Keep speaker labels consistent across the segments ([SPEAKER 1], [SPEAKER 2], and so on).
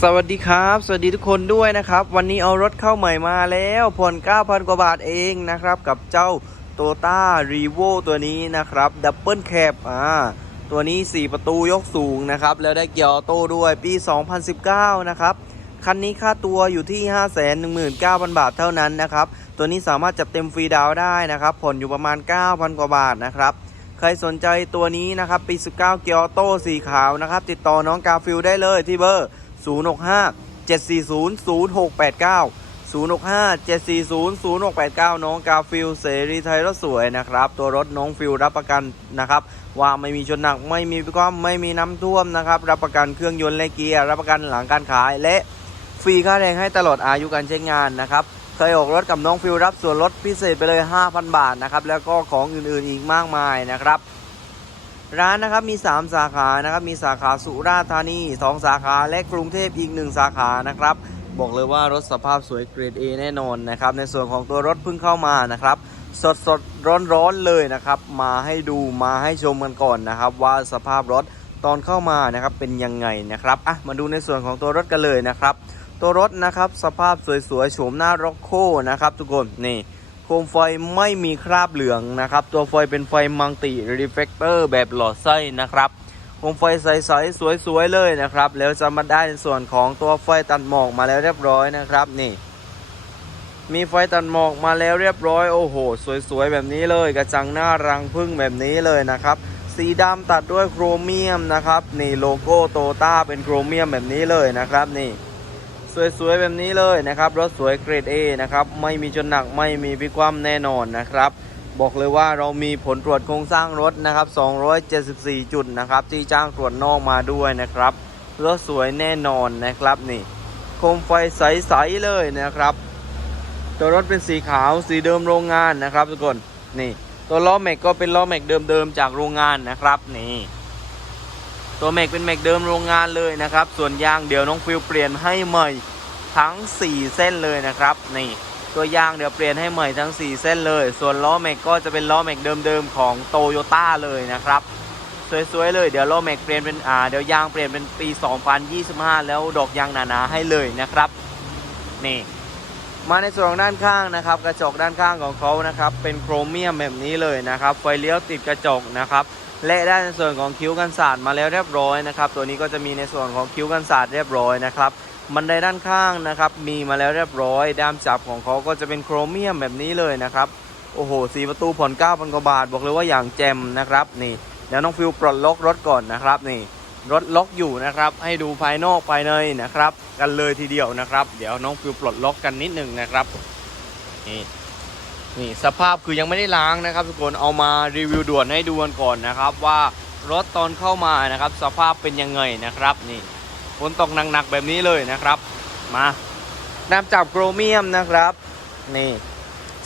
[SPEAKER 1] สวัสดีครับ สวัสดีทุกคนด้วยนะครับ วันนี้เอารถเข้าใหม่มาแล้วผ่อน9,000 กว่าบาทเองนะครับ กับเจ้า t o ต้ารีโวตัวนี้นะครับดับเบิลแคปอ่าตัวนี้ 4 ประตูยกสูงนะครับ แล้วได้เกียร์ออโต้ด้วยปี 2019 นะครับ คันนี้ค่าตัวอยู่ที่ 519,000 บาทเท่านั้นนะครับ ตัวนี้สามารถจัดเต็มฟรีดาวได้นะครับ ผ่อนอยู่ประมาณ 9,000 กว่าบาทนะครับใครสนใจตัวนี้นะครับปี 19 เกียร์ออโต้สีขาวนะครับ ติดต่อน้องกาฟิลได้เลยที่เบอร์ 065 740 0689 065 740 0689 น้องกาฟิลเสรีไทยรถสวยนะครับ ตัวรถน้องฟิลรับประกันนะครับ ว่าไม่มีชนหนักไม่มีความไม่มีน้ำท่วมนะครับ รับประกันเครื่องยนต์และเกียร์รับประกันหลังการขายและฟรีค่าแรงให้ตลอดอายุการใช้งานนะครับ เคยออกรถกับน้องฟิลรับส่วนลดพิเศษไปเลย 5,000 บาทนะครับ แล้วก็ของอื่นๆอีกมากมายนะครับ ร้านนะครับมี 3 สาขานะครับมีสาขาสุราษฎร์ธานี 2 สาขาและกรุงเทพอีก 1 สาขานะครับบอกเลยว่ารถสภาพสวยเกรด A แน่นอนนะครับในส่วนของตัวรถเพิ่งเข้ามานะครับสดสดร้อนร้อนเลยนะครับมาให้ดูมาให้ชมกันก่อนนะครับ ว่าสภาพรถตอนเข้ามานะครับเป็นยังไงนะครับอะมาดูในส่วนของตัวรถกันเลยนะครับ ตัวรถนะครับสภาพสวยๆโฉมหน้าร็อกโคนะครับทุกคนนี่ มไฟไม่มีคราบเหลืองนะครับ ตัวไฟเป็นไฟมังติรีเฟกเตอร์แบบหลอดไส้นะครับโคมไฟใสๆสวยๆเลยนะครับ แล้วจะมาได้ในส่วนของตัวไฟตัดหมอกมาแล้วเรียบร้อยนะครับนี่มีไฟตัดหมอกมาแล้วเรียบร้อยโอ้โห สวยๆแบบนี้เลย กระจังหน้ารังพึ่งแบบนี้เลยนะครับ สีดำตัดด้วยโครเมียมนะครับ นี่โลโก้โตต้าเป็นโครเมียมแบบนี้เลยนะครับนี่ สวยๆแบบนี้เลยนะครับ รถสวยเกรด A นะครับ ไม่มีจนหนักไม่มีพิความแน่นอนนะครับ บอกเลยว่าเรามีผลตรวจโครงสร้างรถนะครับ 274 จุดนะครับ ที่จ้างตรวจนอกมาด้วยนะครับ รถสวยแน่นอนนะครับนี่โคมไฟใสๆเลยนะครับ ตัวรถเป็นสีขาวสีเดิมโรงงานนะครับทุกคนนี่ ตัวล้อแม็กก็เป็นล้อแม็กเดิมๆจากโรงงานนะครับนี่ ตัวแม็กเป็นแม็กเดิมโรงงานเลยนะครับ ส่วนยางเดี๋ยวน้องฟิลเปลี่ยนให้ใหม่ทั้ง 4 เส้นเลยนะครับนี่ตัวยางเดี๋ยวเปลี่ยนให้ใหม่ทั้ง 4 เส้นเลย ส่วนล้อแม็กก็จะเป็นล้อแม็กเดิมๆของโตโยต้าเลยนะครับ สวยๆเลยเดี๋ยวล้อแม็กเปลี่ยนเป็นอ่าเดี๋ยวยางเปลี่ยนเป็นปี 2025 แล้วดอกยางหนาๆให้เลยนะครับนี่มาในส่วนของด้านข้างนะครับ กระจกด้านข้างของเขานะครับ เป็นโครเมียมแบบนี้เลยนะครับไฟเลี้ยวติดกระจกนะครับ และได้ในส่วนของคิ้วกันศาสตร์มาแล้วเรียบร้อยนะครับ ตัวนี้ก็จะมีในส่วนของคิ้วกันศาสตร์เรียบร้อยนะครับบันไดด้านข้างนะครับ มีมาแล้วเรียบร้อย ด้ามจับของเขาก็จะเป็นโครเมียมแบบนี้เลยนะครับ โอ้โหสีประตูผ่อน9,000กว่าบาท บอกเลยว่าอย่างแจมนะครับ นี่เดี๋ยวน้องฟิวปลดล็อกรถก่อนนะครับ นี่รถล็อกอยู่นะครับ ให้ดูภายนอกภายในนะครับ กันเลยทีเดียวนะครับ เดี๋ยวน้องฟิวปลดล็อกกันนิดหนึ่งนะครับนี่ นี่สภาพคือยังไม่ได้ล้างนะครับ ทุกคนเอามารีวิวด่วนให้ดูกันก่อนนะครับ ว่ารถตอนเข้ามานะครับ สภาพเป็นยังไงนะครับนี่ฝนตกหนักๆแบบนี้เลยนะครับ มาน้ำจับโครเมียมนะครับ นี่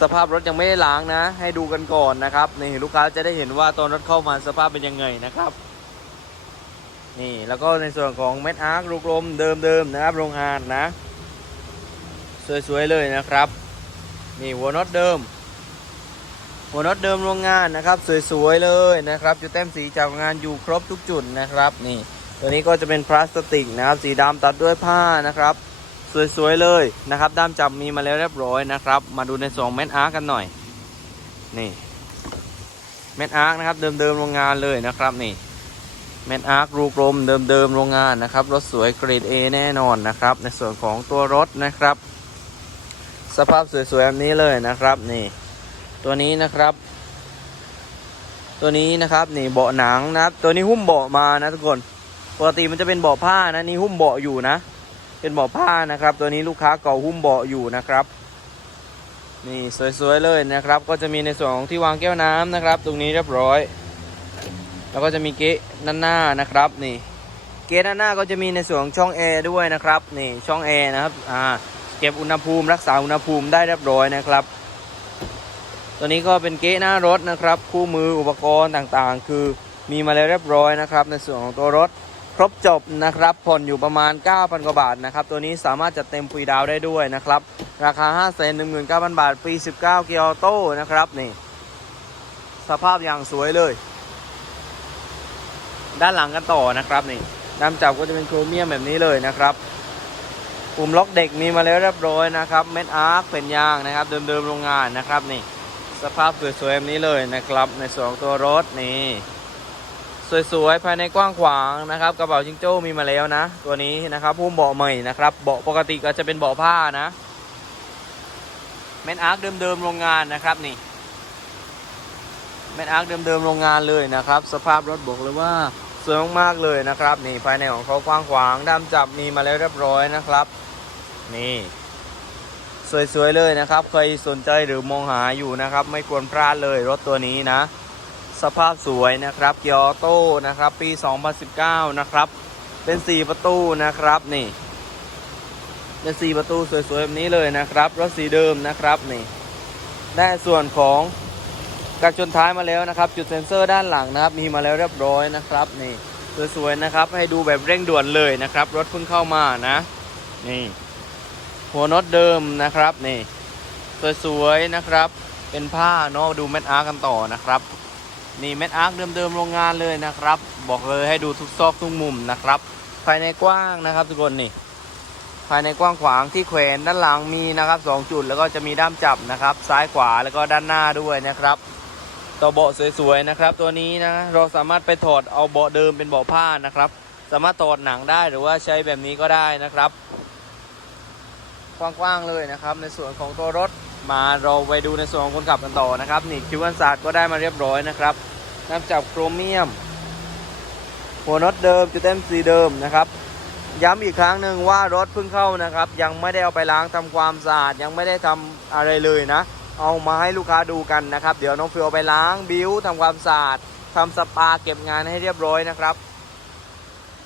[SPEAKER 1] สภาพรถยังไม่ได้ล้างนะ ให้ดูกันก่อนนะครับนี่ลูกค้าจะได้เห็นว่าตอนรถเข้ามาสภาพเป็นยังไงนะครับ นี่แล้วก็ในส่วนของเม็ดอาร์คลูกลมเดิมๆนะครับโรงงานนะ สวยๆเลยนะครับ นี่หัวน็อตเดิม หัวน็อตเดิมโรงงานนะครับ สวยๆเลยนะครับจุดแต้มสีจากงานอยู่ครบทุกจุดนะครับนี่ตัวนี้ก็จะเป็นพลาสติกนะครับ สีดำตัดด้วยผ้านะครับ สวยๆเลยนะครับ ด้ามจับมีมาแล้วเรียบร้อยนะครับ มาดูในสองเม็ดอาร์กันหน่อย นี่เม็ดอาร์คนะครับ เดิมๆโรงงานเลยนะครับนี่เม็ดอาร์ครูกลมเดิมๆโรงงานนะครับ รถสวยเกรด A แน่นอนนะครับ ในส่วนของตัวรถนะครับ สภาพสวยๆแบบนี้เลยนะครับนี่ ตัวนี้นะครับ ตัวนี้นะครับนี่เบาะหนังนะครับตัวนี้หุ้มเบาะมานะทุกคนปกติมันจะเป็นเบาะผ้านะนี่หุ้มเบาะอยู่นะ เป็นเบาะผ้านะครับ ตัวนี้ลูกค้าเก่าหุ้มเบาะอยู่นะครับนี่สวยๆเลยนะครับ ก็จะมีในส่วนของที่วางแก้วน้ำนะครับ ตรงนี้เรียบร้อย แล้วก็จะมีเกะด้านหน้านะครับนี่เกะด้านหน้าก็จะมีในส่วนของช่องแอร์ด้วยนะครับนี่ช่องแอร์นะครับอ่า เก็บอุณหภูมิ รักษาอุณหภูมิได้เรียบร้อยนะครับ ตัวนี้ก็เป็นเกะหน้ารถนะครับ คู่มืออุปกรณ์ต่างๆ คือมีมาแล้วเรียบร้อยนะครับ ในส่วนของตัวรถครบจบนะครับผ่อนอยู่ประมาณ 9,000 กว่าบาทนะครับ ตัวนี้สามารถจัดเต็มฟรีดาวได้ด้วยนะครับ ราคา 5 1 9 0 0 0 บาท ปี 19 เกียร์ออโต้นะครับนี่สภาพอย่างสวยเลย ด้านหลังกันต่อนะครับนี่ด้ามจับก็จะเป็นโครเมียมแบบนี้เลยนะครับ ปุ่มล็อกเด็กมีมาแล้วเรียบร้อยนะครับเม็ดอาร์คเป็นยางนะครับ เดิมๆโรงงานนะครับนี่ สภาพสวยๆแบบนี้เลยนะครับ ในส่วนของตัวรถนี่สวยๆภายในกว้างขวางนะครับกระเป๋าจิงโจ้มีมาแล้วนะ ตัวนี้นะครับพุ่มเบาะใหม่นะครับเบาะปกติก็จะเป็นเบาะผ้านะเม็ดอาร์คเดิมๆโรงงานนะครับนี่เม็ดอาร์คเดิมๆโรงงานเลยนะครับ สภาพรถบอกเลยว่าสวยมากๆเลยนะครับ นี่ภายในของเขากว้างขวางด้ามจับมีมาแล้วเรียบร้อยนะครับ นี่ สวยๆเลยนะครับ ใครสนใจหรือมองหาอยู่นะครับ ไม่ควรพลาดเลยรถตัวนี้นะ สภาพสวยนะครับเกียร์ออโต้นะครับ ปี 2019 นะครับ เป็น 4 ประตูนะครับนี่ เป็น 4 ประตูสวยๆแบบนี้เลยนะครับ รถสีเดิมนะครับนี่ได้ส่วนของกระจนท้ายมาแล้วนะครับ จุดเซ็นเซอร์ด้านหลังนะครับ มีมาแล้วเรียบร้อยนะครับนี่สวยๆนะครับ ให้ดูแบบเร่งด่วนเลยนะครับ รถเพิ่งเข้ามานะ นี่ หัวน็อตเดิมนะครับนี่สวยๆนะครับ เป็นผ้าเนาะดูแมทอาร์กันต่อนะครับนี่แมทอาร์คเดิมๆโรงงานเลยนะครับ บอกเลยให้ดูทุกซอกทุกมุมนะครับ ภายในกว้างนะครับทุกคนนี่ภายในกว้างขวางที่แขวนด้านหลังมีนะครับสองจุดแล้วก็จะมีด้ามจับนะครับ ซ้ายขวาแล้วก็ด้านหน้าด้วยนะครับตัวเบาะสวยๆนะครับ ตัวนี้นะเราสามารถไปถอดเอาเบาะเดิมเป็นเบาะผ้านะครับ สามารถถอดหนังได้หรือว่าใช้แบบนี้ก็ได้นะครับ กว้างๆเลยนะครับ ในส่วนของตัวรถมาเราไปดูในส่วนของคนขับกันต่อนะครับ นี่คิวอันศาสตร์ก็ได้มาเรียบร้อยนะครับน้ำจับโครเมียม หัวน็อตเดิมจุดเต็มสีเดิมนะครับ ย้ำอีกครั้งหนึ่งว่ารถเพิ่งเข้านะครับ ยังไม่ได้เอาไปล้างทำความสะอาดยังไม่ได้ทำอะไรเลยนะ เอามาให้ลูกค้าดูกันนะครับ เดี๋ยวน้องฟิวไปล้างบิ้วทำความสะอาดทำสปาเก็บงานให้เรียบร้อยนะครับ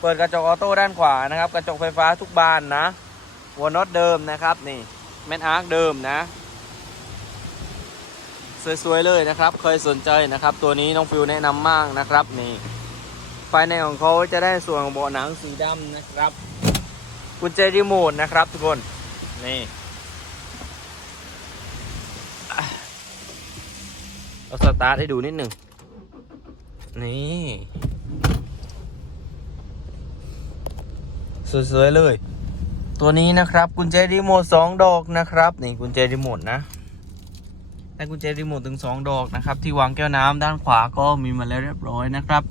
[SPEAKER 1] เปิดกระจกออโต้ด้านขวานะครับ กระจกไฟฟ้าทุกบานนะ หัวน็อตเดิมนะครับนี่แมนอาร์คเดิมนะ สวยๆเลยนะครับ เคยสนใจนะครับ ตัวนี้น้องฟิวแนะนำมากนะครับนี่ภายในของเขาจะได้ส่วนของเบาะหนังสีดำนะครับ กุญแจรีโมทนะครับทุกคนนี่เอาสตาร์ทให้ดูนิดหนึ่งนี่สวยๆเลย ตัวนี้นะครับกุญแจรีโมทสองดอกนะครับนี่กุญแจรีโมทนะได้กุญแจรีโมทถึงสองดอกนะครับ ที่วางแก้วน้ำด้านขวาก็มีมาแล้วเรียบร้อยนะครับ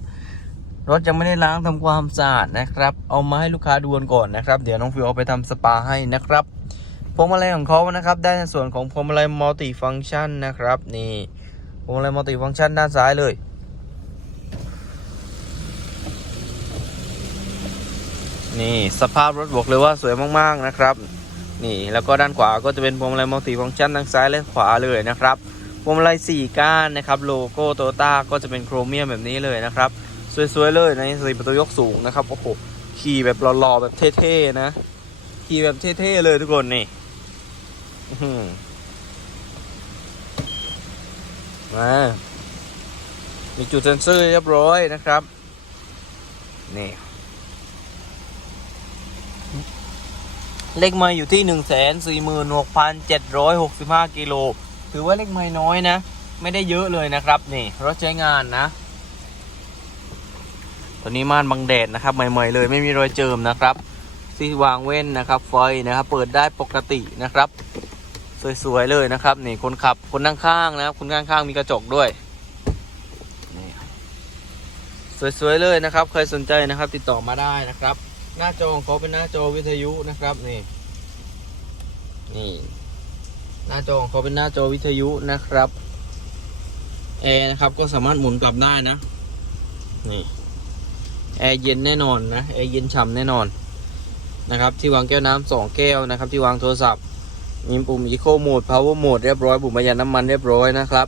[SPEAKER 1] รถยังไม่ได้ล้างทำความสะอาดนะครับ เอามาให้ลูกค้าดูกันก่อนนะครับ เดี๋ยวน้องฟิวเอาไปทำสปาให้นะครับพวงมาลัยของเขานะครับ ได้ในส่วนของพวงมาลัยมัลติฟังก์ชันนะครับ นี่พวงมาลัยมัลติฟังก์ชันด้านซ้ายเลย นี่สภาพรถบอกเลยว่าสวยมากๆนะครับ นี่แล้วก็ด้านขวาก็จะเป็นพวงมาลัยมัลติฟังก์ชันทั้งซ้ายและขวาเลยนะครับพวงมาลัย4ก้านนะครับโลโก้โตโยต้าก็จะเป็นโครเมียมแบบนี้เลยนะครับ สวยๆเลยในสี่ประตูยกสูงนะครับโอ้โหขี่แบบหล่อๆแบบเท่ๆนะขี่แบบเท่ๆเลยทุกคนนี่มามีจุดเซ็นเซอร์เรียบร้อยนะครับ นี่ เลขไม้อยู่ที่1 4 6 7 6 5กิโลถือว่าเลขไม้น้อยนะ ไม่ได้เยอะเลยนะครับนี่รถใช้งานนะ ตัวนี้ม่านบังแดดนะครับใหม่ๆเลยไม่มีรอยเจิมนะครับที่วางเว้นนะครับไฟนะครับ เปิดได้ปกตินะครับ สวยๆเลยนะครับนี่คนขับคนนั่งข้างนะครับคนข้างๆมีกระจกด้วยสวยๆเลยนะครับ ใครสนใจนะครับ ติดต่อมาได้นะครับ หน้าจอของเขาเป็นหน้าจอวิทยุนะครับนี่นี่หน้าจอของเขาเป็นหน้าจอวิทยุนะครับแอร์นะครับก็สามารถหมุนกลับได้นะนี่แอร์เย็นแน่นอนนะแอร์เย็นฉ่ำแน่นอนนะครับ ที่วางแก้วน้ำสองแก้วนะครับ ที่วางโทรศัพท์ มีปุ่ม Eco Mode Power Mode เรียบร้อยปุ่มประหยัดน้ำมันเรียบร้อยนะครับ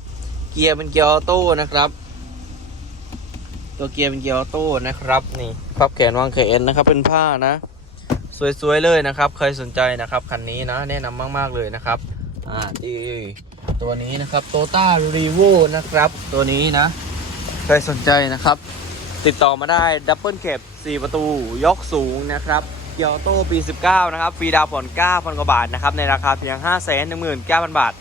[SPEAKER 1] เกียร์เป็นเกียร์ออโต้นะครับ ตัวเกียร์เป็นเกียร์ออโต้นะครับนี่พับแขนวางแขนนะครับ เป็นผ้านะ สวยๆเลยนะครับ ใครสนใจนะครับคันนี้นะแนะนำมาก ๆเลยนะครับอ่าดีตัวนี้นะครับโตต้ารีโวนะครับ ตัวนี้นะ ใครสนใจนะครับ ติดต่อมาได้ดับเบิลเ b 4ประตูยกสูงนะครับเกียร์ออโต้ปี 19 นะครับฟรีดาวผ่อน9,000กว่าบาทนะครับในราคาเพียง 519,000 บาท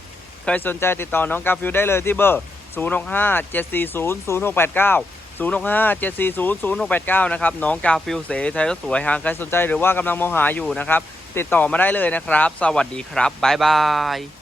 [SPEAKER 1] ใครสนใจติดต่อน้องกาฟิวได้เลยที่เบอร์065 740 0689 065 740 0689 นะครับ น้องกาฟิลเสไทยรถสวยหากใครสนใจหรือว่ากำลังมองหาอยู่นะครับ ติดต่อมาได้เลยนะครับ สวัสดีครับ บ๊ายบาย